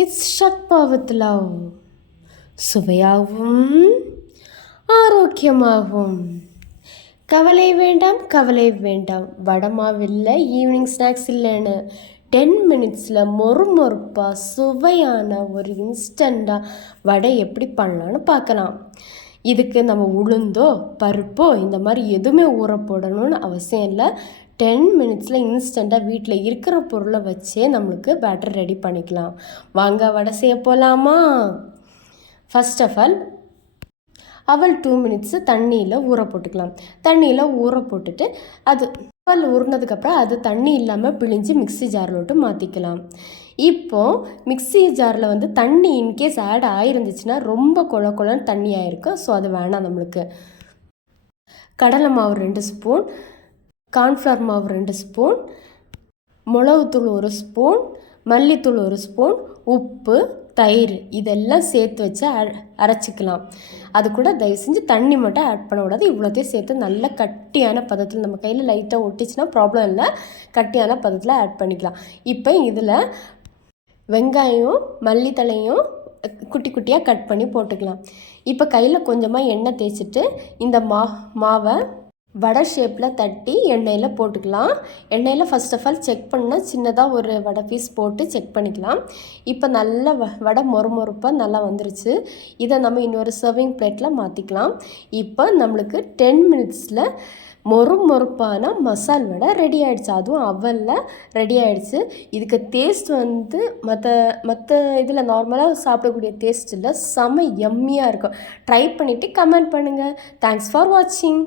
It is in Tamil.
It's ஷக்பா with love. சுவையாகவும் ஆரோக்கியமாகவும். கவலை வேண்டாம் கவலை வேண்டாம், வடமாவில்லை ஈவினிங் ஸ்நாக்ஸ் இல்லைன்னு 10 மினிட்ஸில் மொறுமொறுப்பாக சுவையான ஒரு இன்ஸ்டண்ட்டாக வடை எப்படி பண்ணலான்னு பார்க்கலாம். இதுக்கு நம்ம உளுந்தோ பருப்போ இந்த மாதிரி எதுவுமே ஊற போடணும்னு அவசியம் இல்லை. 10 மினிட்ஸில் இன்ஸ்டண்ட்டாக வீட்டில் இருக்கிற பொருளை வச்சே நம்மளுக்கு பேட்டர் ரெடி பண்ணிக்கலாம். வாங்க வடை செய்ய போகலாமா? ஃபர்ஸ்ட் ஆஃப் ஆல் அவல் 2 மினிட்ஸு தண்ணியில் ஊற போட்டுக்கலாம். தண்ணியில் ஊற போட்டுட்டு அது அவல் ஊறினதுக்கப்புறம் அது தண்ணி இல்லாமல் பிழிஞ்சு மிக்ஸி ஜாரில் விட்டு மாற்றிக்கலாம். இப்போது மிக்ஸி ஜாரில் தண்ணி இன்கேஸ் ஆட் ஆகிருந்துச்சுன்னா ரொம்ப கொலன்னு தண்ணி ஆகிருக்கும். ஸோ அது வேணாம் நம்மளுக்கு. கடலை மாவு 2 ஸ்பூன், கார்ன்ஃப்ளவர் மாவு 2 ஸ்பூன், மிளகுத்தூள் 1 ஸ்பூன், மல்லித்தூள் 1 ஸ்பூன், உப்பு, தயிர் இதெல்லாம் சேர்த்து வச்சு அரைச்சிக்கலாம். அது கூட தயவு செஞ்சு தண்ணி மட்டும் ஆட் பண்ணக்கூடாது. இவ்வளோத்தையும் சேர்த்து நல்ல கட்டியான பதத்தில், நம்ம கையில் லைட்டாக ஒட்டிச்சுன்னா ப்ராப்ளம் இல்லை, கட்டியான பதத்தில் ஆட் பண்ணிக்கலாம். இப்போ இதில் வெங்காயம் மல்லித்தலையும் குட்டி குட்டியாக கட் பண்ணி போட்டுக்கலாம். இப்போ கையில் கொஞ்சமாக எண்ணெய் தேய்ச்சிட்டு இந்த மாவை வடை ஷேப்பில் தட்டி எண்ணெயில் போட்டுக்கலாம். எண்ணெயில் ஃபர்ஸ்ட் ஆஃப் ஆல் செக் பண்ணால் சின்னதாக ஒரு வடை பீஸ் போட்டு செக் பண்ணிக்கலாம். இப்போ நல்ல வடை மொறுமொறுப்பாக நல்லா வந்துருச்சு. இதை நம்ம இன்னொரு சர்விங் பிளேட்டில் மாற்றிக்கலாம். இப்போ நம்மளுக்கு 10 மினிட்ஸில் மொறுமொறுப்பான மசால் வடை ரெடி ஆகிடுச்சு. அதுவும் அவலில் ரெடி ஆகிடுச்சு. இதுக்கு டேஸ்ட் மற்ற இதில் நார்மலாக சாப்பிடக்கூடிய டேஸ்ட் இல்லை, செம யம்மியாக இருக்கும். ட்ரை பண்ணிவிட்டு கமெண்ட் பண்ணுங்கள். தேங்க்ஸ் ஃபார் வாட்சிங்.